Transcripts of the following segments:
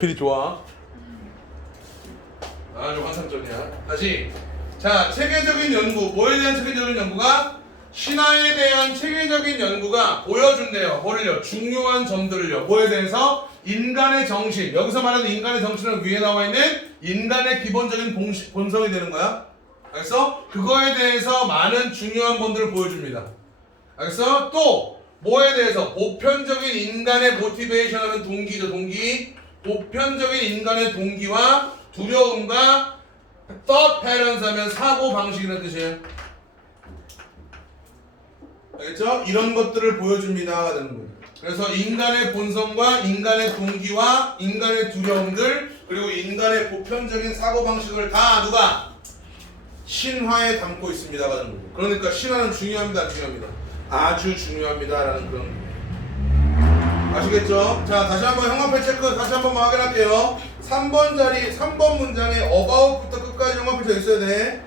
필이 좋아. 아주 환상적이야. 다시. 자, 체계적인 연구. 뭐에 대한 체계적인 연구가? 신화에 대한 체계적인 연구가 보여준대요. 뭐를요? 중요한 점들을요. 뭐에 대해서? 인간의 정신. 여기서 말하는 인간의 정신은 위에 나와 있는 인간의 기본적인 본성이 되는 거야. 알겠어? 그거에 대해서 많은 중요한 본들을 보여줍니다. 알겠어? 또 뭐에 대해서? 보편적인 인간의 모티베이션 하는 동기죠. 동기. 보편적인 인간의 동기와 두려움과 thought patterns 하면 사고 방식이라는 뜻이에요. 알겠죠? 이런 것들을 보여줍니다. 되는 거예요. 그래서 인간의 본성과 인간의 동기와 인간의 두려움들 그리고 인간의 보편적인 사고 방식을 다 누가 신화에 담고 있습니다가 되는 거예요. 그러니까 신화는 중요합니다. 안 중요합니다. 아주 중요합니다라는 그런 거예요. 아시겠죠? 자, 다시 한번 형광펜 체크 다시 한번 확인할게요. 3번 문장에 about부터 끝까지 형광펜 써 있어야 돼.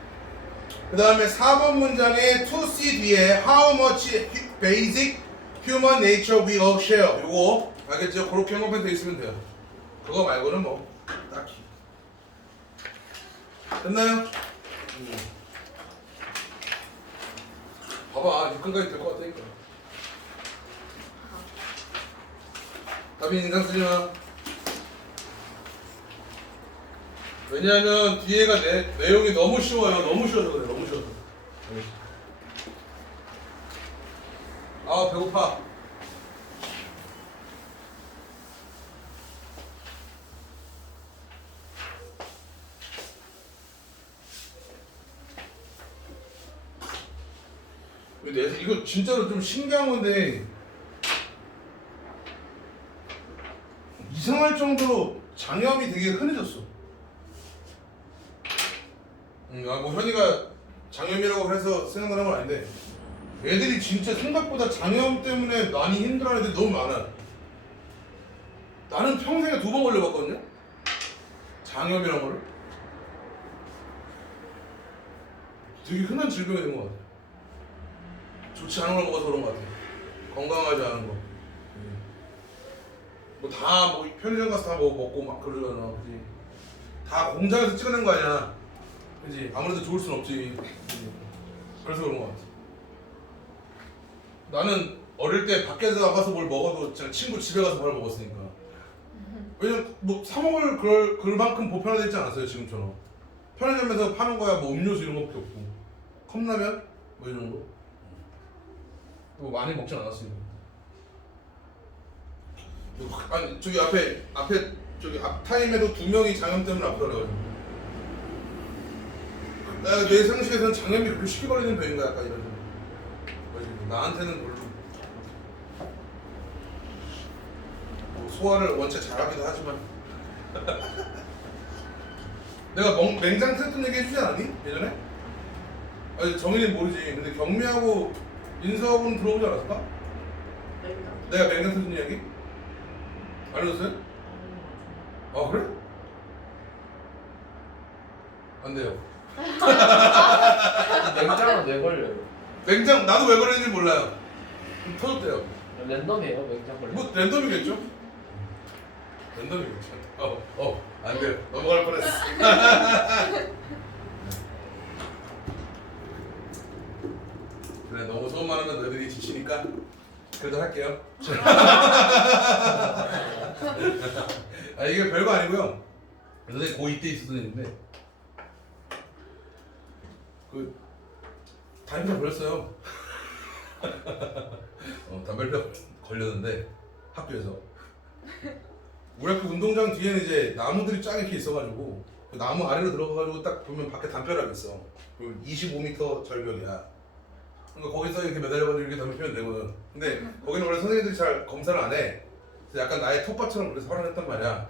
그 다음에 4번 문장에 to see 뒤에 how much basic human nature we all share. 요거 알겠죠? 그렇게 형광펜 써 있으면 돼요. 그거 말고는 뭐 딱히 됐나요? 봐봐, 6분까지 될 것 같다니까. 답이 인상 쓰지 마. 왜냐하면 뒤에가 내용이 너무 쉬워요. 너무 쉬워서 그래. 너무 쉬워서. 아, 배고파. 이거 진짜로 좀 신기한 건데 이상할 정도로 장염이 되게 흔해졌어. 뭐 현이가 장염이라고 해서 생각을 한 건 아닌데 애들이 진짜 생각보다 장염 때문에 많이 힘들어하는 애들이 너무 많아. 나는 평생에 2번 걸려봤거든요. 장염이란 거를. 되게 흔한 질병이 된 것 같아. 좋지 않은 걸 먹어서 그런 것 같아. 건강하지 않은 거. 뭐 다 뭐 편의점 가서 다 뭐 먹고 막 그러잖아, 그지? 다 공장에서 찍어낸 거 아니야, 그지? 아무래도 좋을 순 없지. 그치? 그래서 그런 거 같아. 나는 어릴 때 밖에서 나가서 뭘 먹어도 그냥 친구 집에 가서 뭘 먹었으니까. 왜냐면 뭐 사 먹을 그만큼 보편화되지 않았어요 지금처럼. 편의점에서 파는 거야 뭐 음료수 이런 것밖에 없고 컵라면 뭐 이 정도. 뭐 많이 먹진 않았으니까. 아니 저기 앞에 저기 앞 타임에도 2명이 장염 때문에 아프더라고요. 내 상식에서는 장염이 그렇게 쉽게 걸리는 병인가 약간 이런. 나한테는 별로. 뭐 소화를 원체 잘하기도 하지만. 내가 맹장 테스트 얘기 해주지 않았니? 예전에? 아니 정인이는 모르지. 근데 경미하고 인서하고는 들어보지 않았을까? 내가 맹장 테스트 얘기? 알려줬어요? 아 그래? 안 돼요. 맹장은 왜 걸려요? 맹장 나도 왜 그랬는지 몰라요. 터졌대요. 랜덤이에요, 맹장 걸려. 뭐 랜덤이겠죠? 랜덤이겠죠. 안 돼요. 넘어갈 뻔했어. 그래 너무 소문만 하면 너희들이 지치니까 그래도 할게요. 아 이게 별거 아니고요. 너네 고2 때 있었던 일인데 그 담배가 걸렸어요. 담배가 걸렸는데 학교에서 우리 학교 운동장 뒤에는 이제 나무들이 쫙 이렇게 있어가지고 그 나무 아래로 들어가가지고 딱 보면 밖에 담벼락이 있어. 25m 절벽이야. 그러니까 거기서 이렇게 매달려가지고 이렇게 담배 피우면 되거든. 근데 거기는 원래 선생님들이 잘 검사를 안 해. 그래서 약간 나의 텃밭처럼 그래서 활용했단 말이야.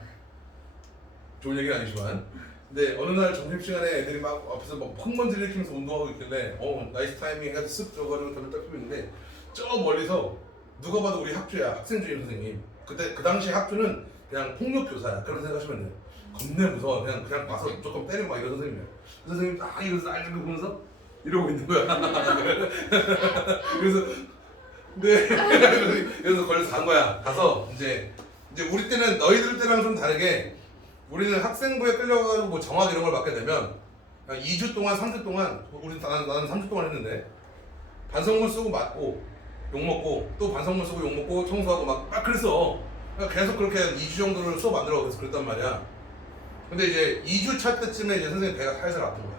좋은 얘기는 아니지만. 근데 어느 날 점심시간에 애들이 막 앞에서 막 흙먼지를 일으키면서 운동하고 있길래 나이스 타이밍 해서 쓱 들어가지고 담배 딱 피우고 있는데 저 멀리서 누가 봐도 우리 학주야. 학생주임 선생님. 그때 그 당시 학주는 그냥 폭력교사야. 그렇게 생각하시면 돼요. 겁내 무서워. 그냥 와서 조금 때리고 막 이런 선생님이야. 그 선생님이 딱 이러면서 날 들고 보면서 이러고 있는 거야. 그래서 네. 그래서 걸려서 간 거야. 가서 이제 이제 우리 때는 너희들 때랑 좀 다르게 우리는 학생부에 끌려가지고 뭐 정학 이런 걸 맡게 되면 2주 동안 3주 동안 나는 3주 동안 했는데 반성문 쓰고 맞고 욕 먹고 또 반성문 쓰고 욕 먹고 청소하고 막 그랬어. 그러니까 계속 그렇게 한 2주 정도를 수업 안 들어가고 그랬단 말이야. 근데 이제 2주 차 때쯤에 이제 선생님 배가 살살 아픈 거야.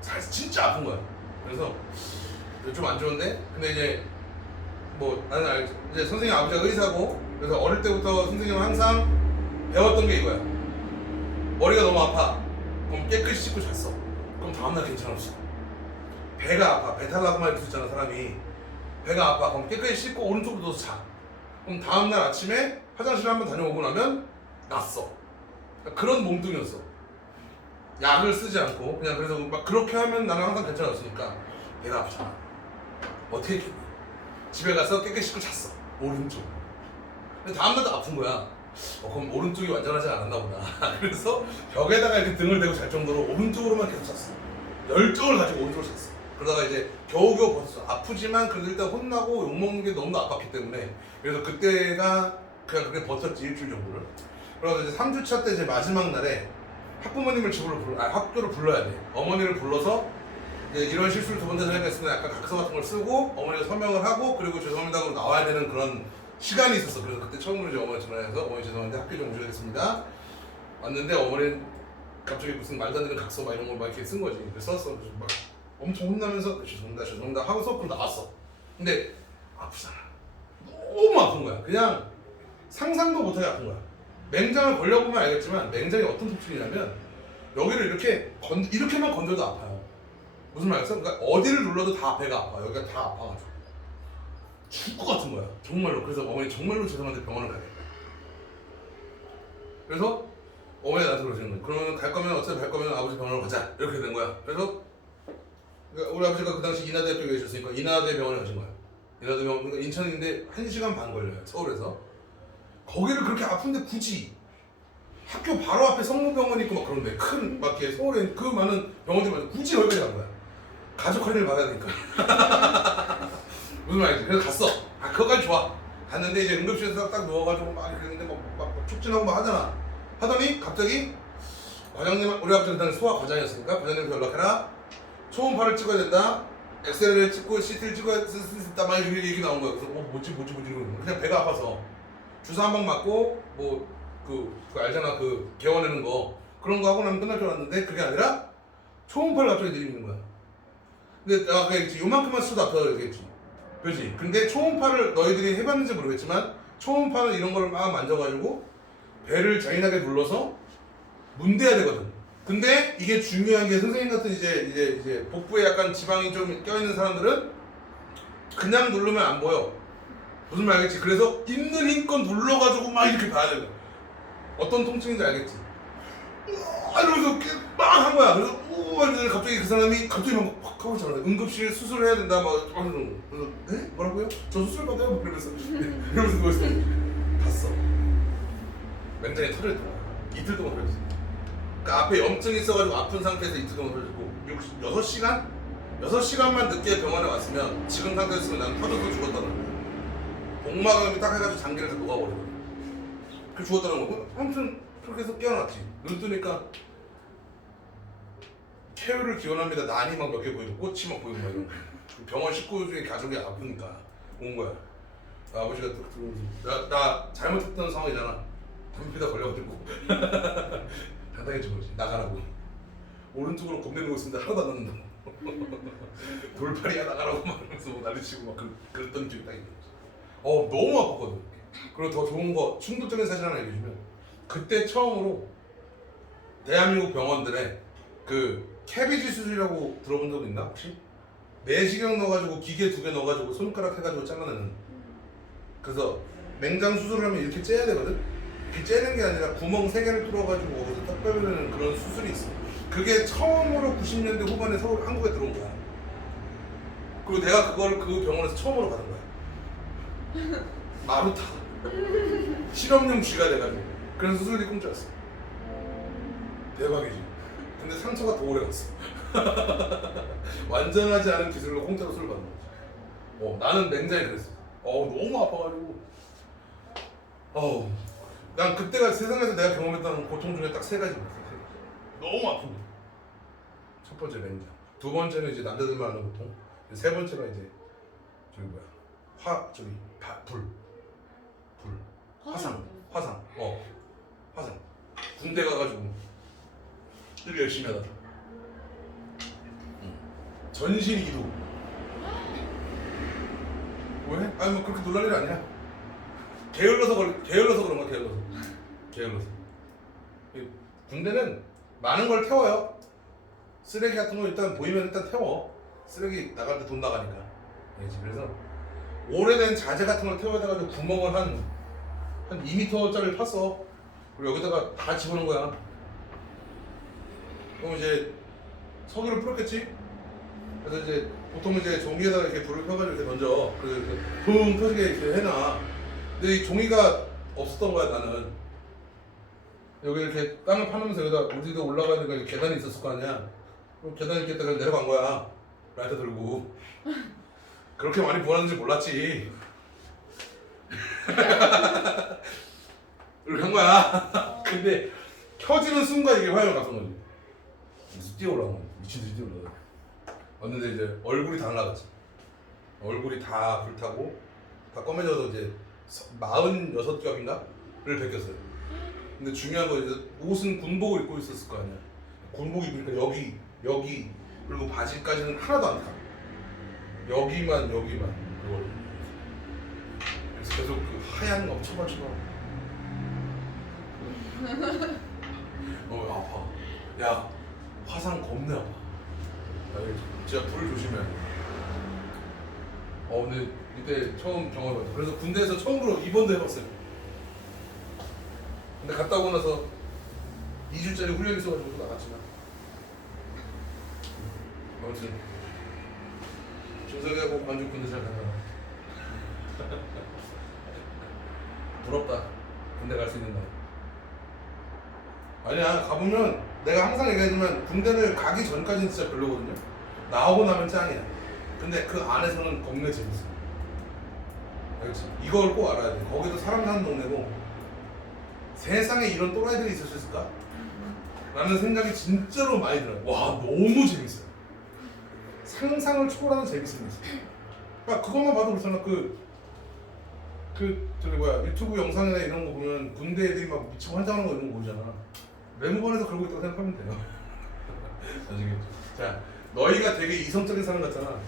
살살 진짜 아픈 거야. 그래서 좀 안 좋은데 근데 이제 뭐 나는 알지. 이제 선생님 아버지가 의사고 그래서 어릴 때부터 선생님은 항상 배웠던 게 이거야. 머리가 너무 아파. 그럼 깨끗이 씻고 잤어. 그럼 다음날 괜찮았어. 배가 아파. 배탈 나고 말 있었잖아 사람이. 배가 아파. 그럼 깨끗이 씻고 오른쪽으로 누워서 자. 그럼 다음날 아침에 화장실 한번 다녀오고 나면 났어. 그런 몸뚱이였어. 약을 쓰지 않고 그냥 그래서 막 그렇게 하면 나는 항상 괜찮았으니까 배가 아프잖아. 어떻게 했겠니? 집에 가서 깨끗이 씻고 잤어. 오른쪽. 근데 다음날도 아픈 거야. 그럼 오른쪽이 완전하지 않았나 보다. 그래서 벽에다가 이렇게 등을 대고 잘 정도로 오른쪽으로만 계속 잤어. 열정을 가지고 오른쪽으로 잤어. 그러다가 이제 겨우겨우 버텼어. 아프지만 그래도 일단 혼나고 욕먹는 게 너무 아팠기 때문에 그래서 그때가 그냥 그렇게 버텼지 일주일 정도를. 그래서 이제 3주차 때 이제 마지막 날에 학부모님을 학교를 불러야 돼. 어머니를 불러서 이제 이런 실수를 두 번째 생각했으면 약간 각서 같은 걸 쓰고 어머니가 서명을 하고 그리고 죄송합니다 하고 나와야 되는 그런 시간이 있었어. 그래서 그때 처음으로 이제 어머니 전화해서 어머니 죄송한데 학교 좀 오셔야겠습니다. 왔는데 어머니는 갑자기 무슨 말도 안 되는 각서 막 이런 걸 막 이렇게 쓴 거지. 그래서 썼어. 그래서 막 엄청 혼나면서 죄송합니다 하고 수업을 나왔어. 근데 아프잖아. 너무 아픈 거야. 그냥 상상도 못하게 아픈 거야. 맹장을 걸려보면 알겠지만 맹장이 어떤 특징이냐면 여기를 이렇게만 건드려도 아파요. 무슨 말이겠어? 그러니까 어디를 눌러도 다 배가 아파. 여기가 다 아파가지고 죽을 것 같은 거야. 정말로. 그래서 어머니 정말로 죄송한데 병원을 가야겠다. 그래서 어머니가 나한테 그러시는 거야. 그러면 갈 거면 아버지 병원으로 가자. 이렇게 된 거야. 그래서 그러니까 우리 아버지가 그 당시 인하대학교에 계셨으니까 인하대 병원에 가신 거야. 인하대 병원, 그러니까 인천인데 1시간 반 걸려요. 서울에서. 거기를 그렇게 아픈데 굳이 학교 바로 앞에 성모병원 있고 막 그런데 큰 막 이렇게 서울에 그 많은 병원들 많은데 굳이 여기까지 간 거야. 가족 할일을 받아야 되니까. 무슨 말이지? 그래서 갔어. 그거까지 좋아. 갔는데 이제 응급실에서 딱 누워가지고 막 그랬는데 막 촉진하고 막 하잖아. 하더니 갑자기 과장님, 우리 아버지 그당 소아 과장이었으니까 과장님한테 연락해라. 초음파를 찍어야 된다. 엑스레이를 찍고 CT를 찍어야 된다. 막 이렇게 얘기 나온 거야. 그래서 뭐지 그냥 배가 아파서 주사 한 방 맞고 그 알잖아 그 개원하는 거 그런 거 하고 나면 끝날 줄 알았는데 그게 아니라 초음파를 갑자기 들이미는 거야. 근데 그냥 요만큼만 써도 아프다고 그랬겠지. 그렇지. 근데 초음파를 너희들이 해봤는지 모르겠지만 초음파는 이런 걸 막 만져가지고 배를 잔인하게 눌러서 문대야 되거든. 근데 이게 중요한 게 선생님 같은 이제 복부에 약간 지방이 좀 껴있는 사람들은 그냥 누르면 안 보여. 무슨 말 알겠지? 그래서 있는 힘껏 눌러가지고 막 이렇게 봐야 돼. 어떤 통증인지 알겠지? 이러면서 막 한 거야. 그래서 이러더니 갑자기 그 사람이 갑자기 막 확 하고 있잖아. 응급실 수술을 해야 된다 막 이러는 거. 그래서 네? 뭐라고요? 저 수술 받아요? 막 이러면서 누워있어. 봤어. 맹장이 터졌더라. 이틀 동안 터졌어. 그러니까 앞에 염증이 있어가지고 아픈 상태에서 이틀 동안 터졌고 6시간? 6시간만 늦게 병원에 왔으면 지금 상태였으면 난 터져서 죽었다는 거야. 복막염이 딱 해가지고 장기를 다 녹아버리거든. 그 죽었다는 거고 아무튼 그렇게 해서 깨어났지. 눈 뜨니까 쾌유를 기원합니다. 난이 막 몇 개 보이고 꽃이 막 보이고 막 이런 거. 병원 식구 중에 가족이 아프니까 온 거야. 아버지가 딱 들어오면서 나 잘못했던 상황이잖아. 담배 피다 걸려가지고 당당해진 거지. 나가라고. 오른쪽으로 겁내는 거 있는데 하나도 안 났는다. 돌팔이야 나가라고 막 이러면서 난리치고 막 그랬던 기억이 딱 있는 거지. 너무 아팠거든. 그리고 더 좋은 거 충격적인 사실 하나 얘기해주면 그때 처음으로 대한민국 병원들에 그 캐비지 수술이라고 들어본 적 있나 혹시? 내시경 넣어가지고 기계 2개 넣어가지고 손가락 해가지고 잘라내는. 그래서 맹장 수술을 하면 이렇게 째야 되거든. 이렇게 째는 게 아니라 구멍 3개를 뚫어가지고 거기서 딱 빼내는 그런 수술이 있어. 그게 처음으로 90년대 후반에 서울 한국에 들어온 거야. 그리고 내가 그걸 그 병원에서 처음으로 받은 거야. 마루타 실험용 쥐가 돼가지고 그래서 수술이 공짜였어. 대박이지. 근데 상처가 더 오래 갔어. 완전하지 않은 기술로 공짜로 수술 받는 거지. 나는 맹장이 그랬어. 너무 아파가지고 난 그때가 세상에서 내가 경험했던 고통 중에 딱 세 가지가 있어. 너무 아프고. 첫 번째 맹장. 두 번째는 이제 남자들만 아는 고통. 세 번째가 이제 저기 뭐야 불 화상. 화상. 군대 가가지고 일 열심히 하다. 전신 이도. 왜? 아니 뭐 그렇게 놀랄 일 아니야. 게을러서 그런 거야. 게을러서. 군대는 많은 걸 태워요. 쓰레기 같은 거 일단 보이면 일단 태워. 쓰레기 나갈 때 돈 나가니까. 그래서 오래된 자재 같은 걸 태워다가 구멍을 한 2m짜리 팠어. 그리고 여기다가 다 집어넣은 거야. 그럼 이제 석유를 뿌렸겠지? 그래서 이제 보통 이제 종이에다가 이렇게 불을 펴가지고 이렇게 던져. 그래서 이렇게 붕 터지게 이렇게 해놔. 근데 이 종이가 없었던 거야 나는. 여기 이렇게 땅을 파놓으면서 여기다 어디도 올라가야 되니까 계단이 있었을 거 아니야. 그럼 계단이 있겠다 그래서 내려간 거야. 라이터 들고. 그렇게 많이 부었는지 몰랐지. 이렇게 한 거야. 근데 켜지는 순간 이게 화염을 갔던 거지. 그래서 뛰어올라온 거야. 미친 듯이 뛰어올라. 왔는데 이제 얼굴이 다 날아갔지. 얼굴이 다 불타고 다 검해져서 이제 46겹인가를 벗겼어요. 근데 중요한 건 이제 옷은 군복을 입고 있었을 거 아니야. 군복 입으니까 여기 그리고 바지까지는 하나도 안 타. 여기만 그걸. 그래서 계속 그 하얀 거 쳐가지고 아파. 야 화상 겁내 아파. 진짜 불 조심해. 근데 이때 처음 경험해봤어. 그래서 군대에서 처음으로 입원도 해봤어요. 근데 갔다 오고 나서 2주짜리 훈련이 있어가지고 나갔지만 아무튼 준석이하고 관중 군대 잘 가잖아. 부럽다. 군대 갈 수 있는 날. 아니야 가보면 내가 항상 얘기하지만 군대를 가기 전까지는 진짜 별로거든요. 나오고 나면 짱이야. 근데 그 안에서는 겁내 재밌어. 알겠지? 이걸 꼭 알아야 돼. 거기도 사람 사는 동네고 세상에 이런 또라이들이 있었을까? 라는 생각이 진짜로 많이 들어요. 와 너무 재밌어요. 상상을 초월하는 재밌음이 있어요. 그러니까 그것만 봐도 그렇잖아. 저기 뭐야 유튜브 영상이나 이런 거 보면 군대 애들이 막 미치고 환장하는 거 이런 거 보잖아. 외모관에서 그러고 있다고 생각하면 돼요. 나중에 자 너희가 되게 이성적인 사람 같잖아.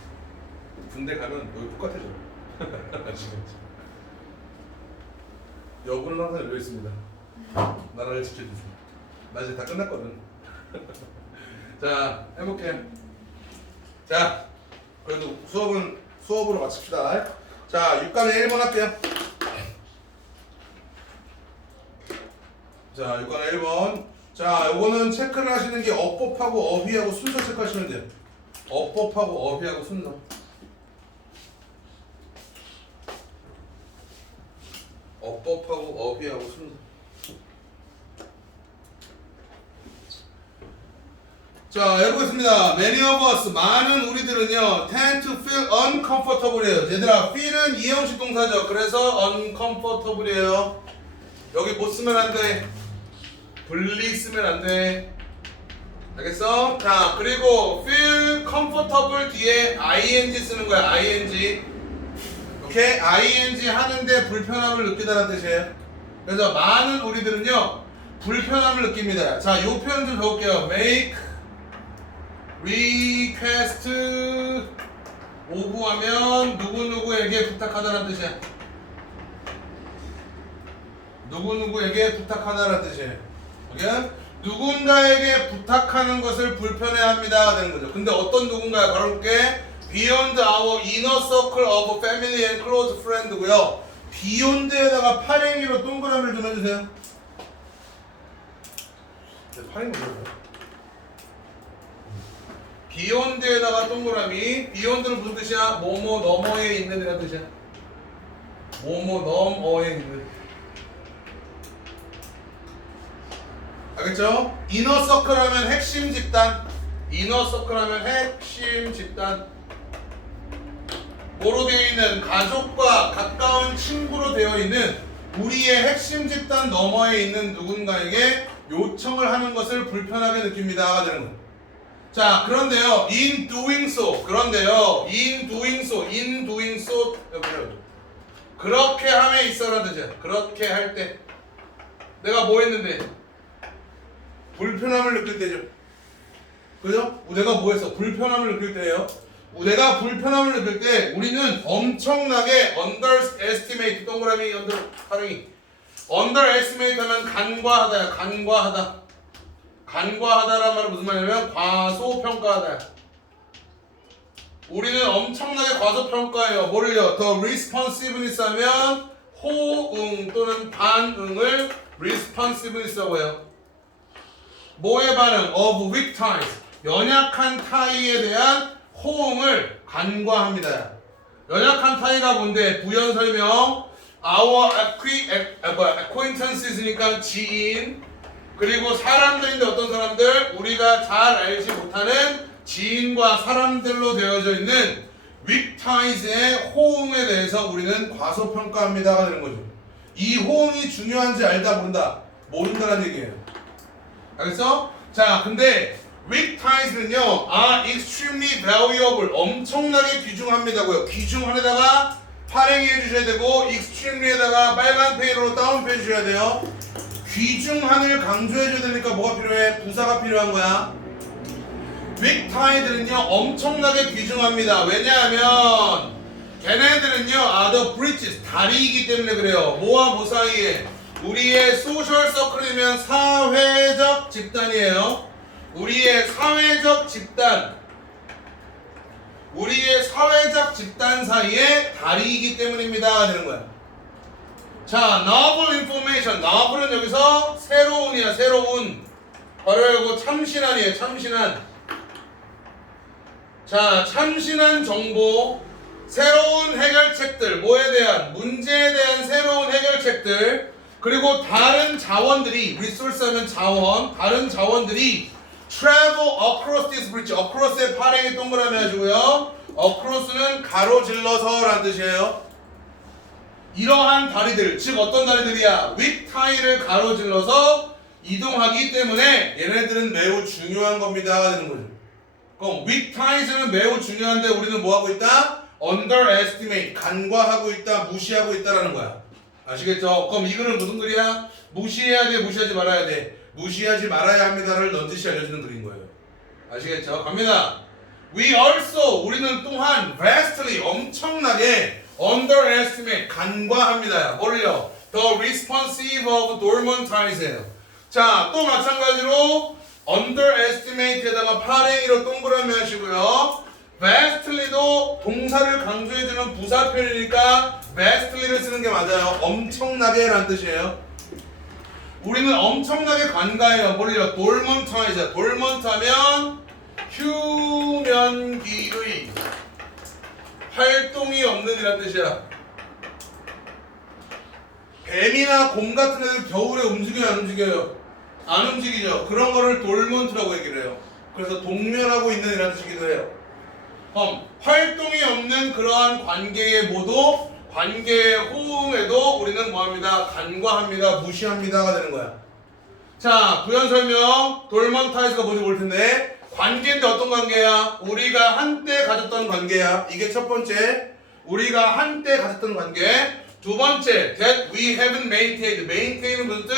군대 가면 너희 똑같아져. 아시겠지? 여부는 항상 열려 있습니다. 나라를 지켜주세요. 나 이제 다 끝났거든. 자 해볼게. 자 그래도 수업은 수업으로 마칩시다. 자 6간에 1번 할게요. 자 6간에 1번. 자 요거는 체크를 하시는 게 어법하고 어휘하고 순서 체크하시면 돼요. 어법하고 어휘하고 순서. 어법하고 어휘하고 순서. 자 해보겠습니다. Many of us 많은 우리들은요 tend to feel uncomfortable이에요. 얘들아 feel은 이형식 동사죠. 그래서 uncomfortable이에요. 여기 못 쓰면 안 돼. 분리 쓰면 안 돼. 알겠어? 자 그리고 feel comfortable 뒤에 ing 쓰는 거야. ing. 오케이? ing 하는데 불편함을 느끼다라는 뜻이에요. 그래서 많은 우리들은요 불편함을 느낍니다. 자 요 표현 좀 적을게요. make request 오구하면 누구누구에게 부탁하다라는 뜻이야. 누구누구에게 부탁하다라는 뜻이에요. 오케이? 누군가에게 부탁하는 것을 불편해합니다 되는 거죠. 근데 어떤 누군가야? 바로 볼게. Beyond our inner circle of family and close friend고요. Beyond에다가 팔행이로 동그라미를 좀 해주세요. 팔행이 뭐예요? Beyond에다가 동그라미. Beyond는 무슨 뜻이야? 뭐뭐 너머에 있는 이라는 뜻이야. 뭐뭐 너머에 있는. 알겠죠? 이너 서클 하면 핵심 집단. 이너 서클 하면 핵심 집단. 뭐로 되어 있는? 가족과 가까운 친구로 되어 있는 우리의 핵심 집단 너머에 있는 누군가에게 요청을 하는 것을 불편하게 느낍니다가 되는 거예요. 자, 그런데요, in doing so, 그런데요, in doing so, 그렇게 함에 있어라는 뜻이야. 그렇게 할 때, 내가 뭐 했는데, 불편함을 느낄 때죠. 그죠? 내가 뭐 했어? 불편함을 느낄 때예요. 내가 불편함을 느낄 때, 우리는 엄청나게 underestimate, 동그라미, underestimate 하면 간과하다야, 간과하다. 간과하다란 말은 무슨 말이냐면 과소평가하다. 우리는 엄청나게 과소평가해요. 뭐를요? 더 responsiveness 하면 호응 또는 반응을 responsiveness라고 해요. 뭐의 반응? of weak ties. 연약한 타이에 대한 호응을 간과합니다. 연약한 타이가 뭔데? 부연 설명. our acquaintances니까 지인. 그리고 사람들인데 어떤 사람들? 우리가 잘 알지 못하는 지인과 사람들로 되어져 있는 weak ties의 호응에 대해서 우리는 과소평가합니다가 되는 거죠. 이 호응이 중요한지 알다 모른다. 모른다는 얘기예요. 알겠어? 자, 근데 weak ties는요, extremely valuable, 엄청나게 귀중합니다고요. 귀중한에다가 발행해 주셔야 되고, extremelly에다가 빨간 페인으로 다운표 해주셔야 돼요. 귀중한을 강조해줘야 되니까 뭐가 필요해? 부사가 필요한 거야. weak tie들은요, 엄청나게 귀중합니다. 왜냐하면 걔네들은요, the bridges, 다리이기 때문에 그래요. 뭐와 뭐 사이에? 우리의 소셜 서클이면 사회적 집단이에요. 우리의 사회적 집단 사이에 다리이기 때문입니다. 되는 거야. 자, novel information. novel은 여기서 새로운이야, 새로운. 바로 열고 참신한이에요, 참신한. 자, 참신한 정보, 새로운 해결책들, 뭐에 대한? 문제에 대한 새로운 해결책들, 그리고 다른 자원들이, resource 하면 자원, 다른 자원들이 travel across this bridge, across의 발행이 동그라미 하시고요. across는 가로질러서 라는 뜻이에요. 이러한 다리들, 즉 어떤 다리들이야? weak tie를 가로질러서 이동하기 때문에 얘네들은 매우 중요한 겁니다. 되는 거죠. 그럼 weak ties는 매우 중요한데 우리는 뭐 하고 있다? underestimate, 간과하고 있다, 무시하고 있다라는 거야. 아시겠죠? 그럼 이 글은 무슨 글이야? 무시해야 돼, 무시하지 말아야 돼? 무시하지 말아야 합니다를 넌지시 알려주는 글인 거예요. 아시겠죠? 갑니다. We also, 우리는 또한 vastly, 엄청나게 underestimate, 간과합니다. 뭐를요? The responsive of dormant ties예요. 자, 또 마찬가지로 underestimate에다가 파랭이로 동그라미 하시고요. vastly도 동사를 강조해주는 부사 표현이니까 vastly를 쓰는 게 맞아요. 엄청나게 라는 뜻이에요. 우리는 엄청나게 간과해요. 뭐를요? dormant ties야. dormant 하면 휴면기의, 활동이 없는 이란 뜻이야. 뱀이나 곰 같은 애들 겨울에 움직여요, 안 움직여요? 안 움직이죠. 그런 거를 돌먼트라고 얘기를 해요. 그래서 동면하고 있는 이라는 뜻이기도 해요. 그럼 활동이 없는 그러한 관계의 모두, 관계의 호응에도 우리는 뭐합니다? 간과합니다, 무시합니다가 되는 거야. 자, 부연 설명. 돌먼타이스가 뭔지 모를 텐데, 관계인데 어떤 관계야? 우리가 한때 가졌던 관계야. 이게 첫 번째, 우리가 한때 가졌던 관계. 두 번째, that we haven't maintained. maintain은 무슨 뜻?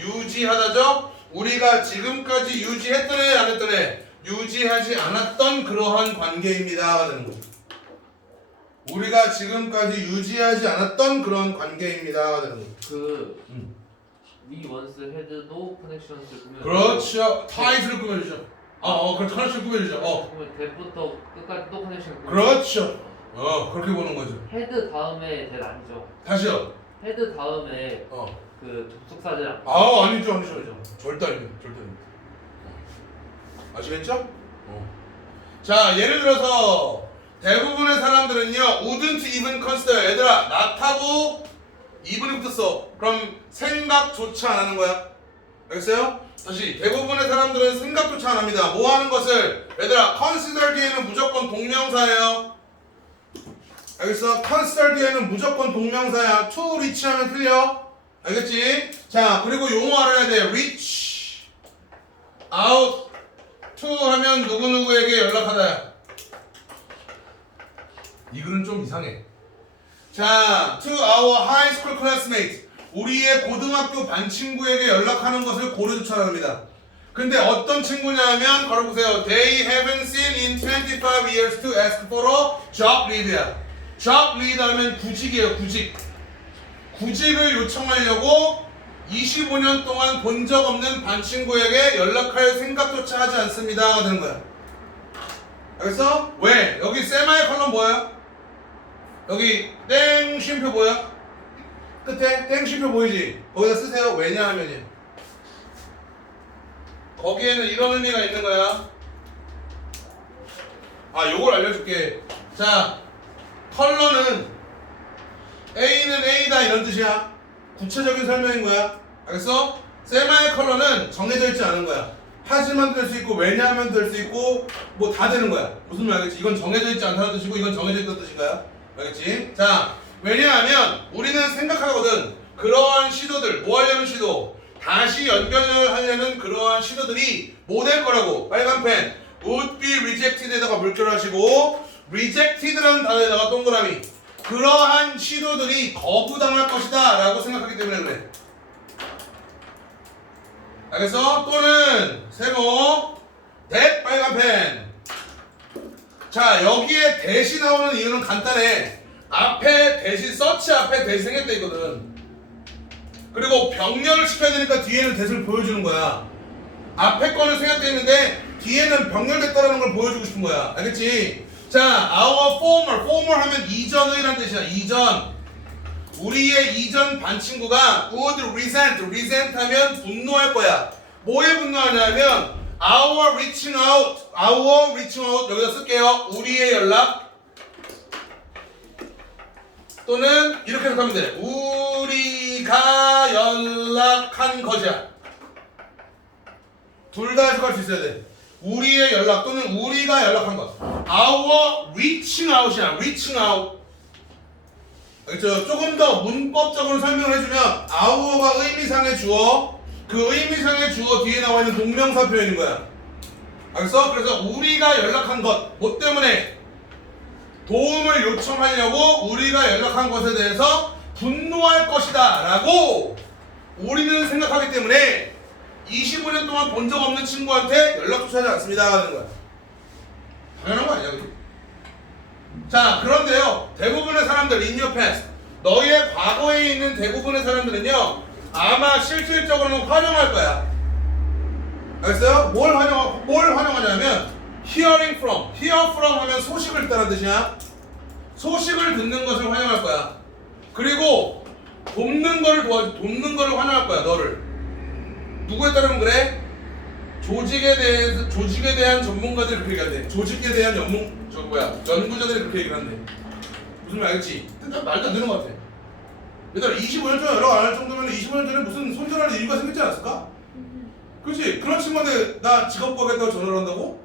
유지하다죠. 우리가 지금까지 유지했던 애, 안 했던 애? 유지하지 않았던 그러한 관계입니다가 되는 거죠. 우리가 지금까지 유지하지 않았던 그런 관계입니다가 되는 거죠. 그 we once had도 connections를 꾸며. 그렇죠. 타이틀을 꾸며주죠. 그렇죠. 하나씩 꾸며주죠. 그러면 대부터 끝까지 또 커넥션. 그렇죠. 그렇게 보는 거죠. 헤드 다음에 대 아니죠. 다시요. 헤드 다음에 그 접속사들. 아니죠. 절대 아닙니다. 아시겠죠? 자, 예를 들어서 대부분의 사람들은요, wouldn't even consider. 얘들아, not하고 even이 붙었어. 그럼 생각조차 안 하는 거야. 알겠어요? 다시, 대부분의 사람들은 생각조차 안 합니다. 뭐 하는 것을? 얘들아, consider 뒤에는 무조건 동명사예요. 알겠어? consider 뒤에는 무조건 동명사야. to reach 하면 틀려? 알겠지? 자, 그리고 용어 알아야 돼. reach out to 하면 누구누구에게 연락하다. 이 글은 좀 이상해. 자, to our high school classmates. 우리의 고등학교 반 친구에게 연락하는 것을 고려조차라 합니다. 근데 어떤 친구냐 하면 걸어보세요. They haven't seen in 25 years to ask for a job lead야. job lead 하면 구직이에요. 구직. 구직을 요청하려고 25년 동안 본 적 없는 반 친구에게 연락할 생각조차 하지 않습니다가 되는 거야. 알겠어? 왜? 여기 세마이 컬럼 뭐야? 여기 땡 쉼표 뭐야? 끝에 땡 쉼표 보이지? 거기다 쓰세요. 왜냐하면이 거기에는 이런 의미가 있는 거야. 아, 요걸 알려줄게. 자, 컬러는 A는 A다 이런 뜻이야. 구체적인 설명인 거야. 알겠어? 세마의 컬러는 정해져 있지 않은 거야. 하지만 될 수 있고 왜냐하면 될 수 있고 뭐 다 되는 거야. 무슨 말 알겠지? 이건 정해져 있지 않다는 뜻이고 이건 정해져 있다는 뜻인가요? 알겠지? 자, 왜냐하면 우리는 생각하거든. 그러한 시도들, 뭐 하려는 시도? 다시 연결을 하려는 그러한 시도들이 뭐 될 거라고? 빨간 펜 would be rejected에다가 물결을 하시고 rejected라는 단어에다가 동그라미. 그러한 시도들이 거부당할 것이다 라고 생각하기 때문에 그래. 알겠어? 또는 세모 that 빨간 펜. 자, 여기에 대시 나오는 이유는 간단해. 앞에 대시 서치 앞에 대시 생겼다 있거든. 그리고 병렬을 시켜야 되니까 뒤에는 대시를 보여주는 거야. 앞에 거는 생략돼 있는데 뒤에는 병렬됐다라는 걸 보여주고 싶은 거야. 알겠지? 자, our former 하면 이전의란 뜻이야. 이전. 우리의 이전 반 친구가 would resent 하면 분노할 거야. 뭐에 분노하냐면 our reaching out 여기다 쓸게요. 우리의 연락 또는 이렇게 해석하면 돼. 우리가 연락한 것이야. 둘 다 해석할 수 있어야 돼. 우리의 연락 또는 우리가 연락한 것. Our reaching out이야. reaching out. 알겠죠? 조금 더 문법적으로 설명을 해주면 our가 의미상의 주어, 그 의미상의 주어 뒤에 나와 있는 동명사 표현인 거야. 알겠어? 그래서 우리가 연락한 것, 뭐 때문에? 도움을 요청하려고 우리가 연락한 것에 대해서 분노할 것이다 라고 우리는 생각하기 때문에 25년 동안 본 적 없는 친구한테 연락조차 하지 않습니다 하는 거야. 당연한 거 아니야, 그게? 자, 그런데요, 대부분의 사람들 in your past, 너의 과거에 있는 대부분의 사람들은요 아마 실질적으로는 활용할 거야. 알겠어요? 뭘 활용하냐면 hear from 하면 소식을 듣다는 뜻이야. 소식을 듣는 것을 활용할 거야. 그리고 돕는 거를 활용할 거야. 너를 누구에 따르면 그래? 조직에 대한 전문가들이 그렇게 얘기한대. 조직에 대한 연구자들이 그렇게 얘기를 한대. 무슨 말 알겠지? 말도 안 되는 것 같아. 얘들아 25년 전에 연락 안 할 정도면 25년 전에 무슨 손절할 이유가 생기지 않았을까? 그렇지? 그런 친구한테 나 직업 구하겠다고 전화를 한다고?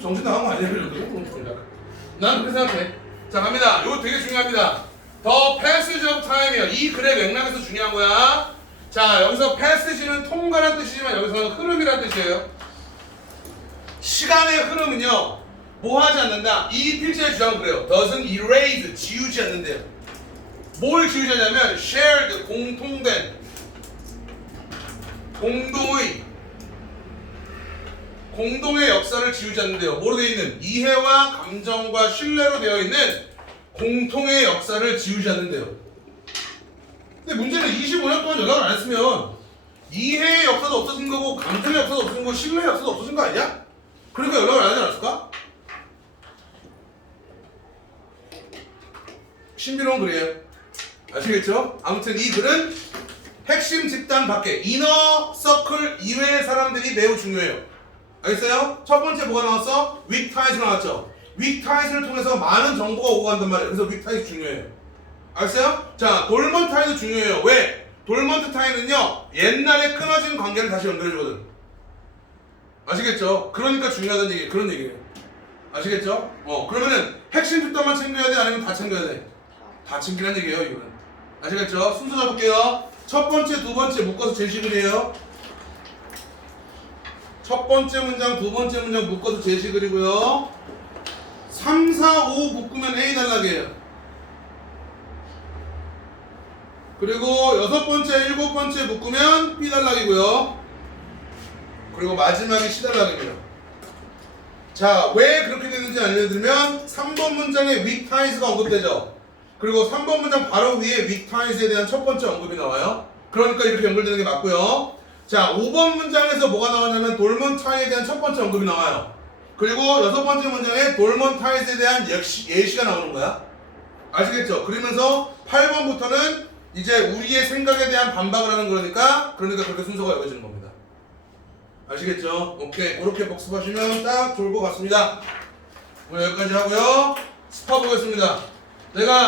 정신 나간 거 아니야? 난 그렇게 생각해. 자, 갑니다. 이거 되게 중요합니다. The passage of time이야. 이 글의 맥락에서 중요한 거야. 자, 여기서 passage는 통과란 뜻이지만 여기서는 흐름이란 뜻이에요. 시간의 흐름은요 뭐 하지 않는다. 이 필자의 주장은 그래요. doesn't erase, 지우지 않는데요. 뭘 지우지 않냐면 shared, 공통된, 공동의 역사를 지우지 않는데요. 뭐로 되어 있는? 이해와 감정과 신뢰로 되어 있는 공통의 역사를 지우지 않는데요. 근데 문제는 25년 동안 연락을 안 했으면 이해의 역사도 없어진 거고 감정의 역사도 없어진 거고 신뢰의 역사도 없어진 거 아니야? 그러니까 연락을 안 하지 않았을까? 신비로운 글이에요. 아시겠죠? 아무튼 이 글은 핵심 집단 밖에 이너 서클 이외의 사람들이 매우 중요해요. 알겠어요? 첫 번째 뭐가 나왔어? weak ties가 나왔죠. weak ties를 통해서 많은 정보가 오고 간단 말이에요. 그래서 weak ties 중요해요. 알겠어요? 자, 돌먼트 타이도 중요해요. 왜? 돌먼트 타이는요 옛날에 끊어진 관계를 다시 연결해주거든. 아시겠죠? 그러니까 중요하다는 얘기, 그런 얘기예요. 아시겠죠? 그러면은 핵심 집단만 챙겨야 돼? 아니면 다 챙겨야 돼? 다 챙기라는 얘기예요, 이거는. 아시겠죠? 순서 잡을게요. 첫 번째, 두 번째 묶어서 제시글이에요. 첫 번째 문장, 두 번째 문장 묶어서 제시글이고요. 3, 4, 5 묶으면 A 단락이에요. 그리고 여섯 번째, 일곱 번째 묶으면 B 단락이고요. 그리고 마지막이 C 단락입니다. 자, 왜 그렇게 되는지 알려드리면 3번 문장에 with ties가 언급되죠. 그리고 3번 문장 바로 위에 with ties에 대한 첫 번째 언급이 나와요. 그러니까 이렇게 연결되는 게 맞고요. 자, 5번 문장에서 뭐가 나오냐면 돌먼 타이에 대한 첫 번째 언급이 나와요. 그리고 여섯 번째 문장에 돌먼 타이에 대한 예시가 나오는 거야. 아시겠죠? 그러면서 8번부터는 이제 우리의 생각에 대한 반박을 하는 거니까 그렇게 순서가 이어지는 겁니다. 아시겠죠? 오케이, 그렇게 복습하시면 딱 좋을 것 같습니다. 오늘 여기까지 하고요. 스파 보겠습니다. 내가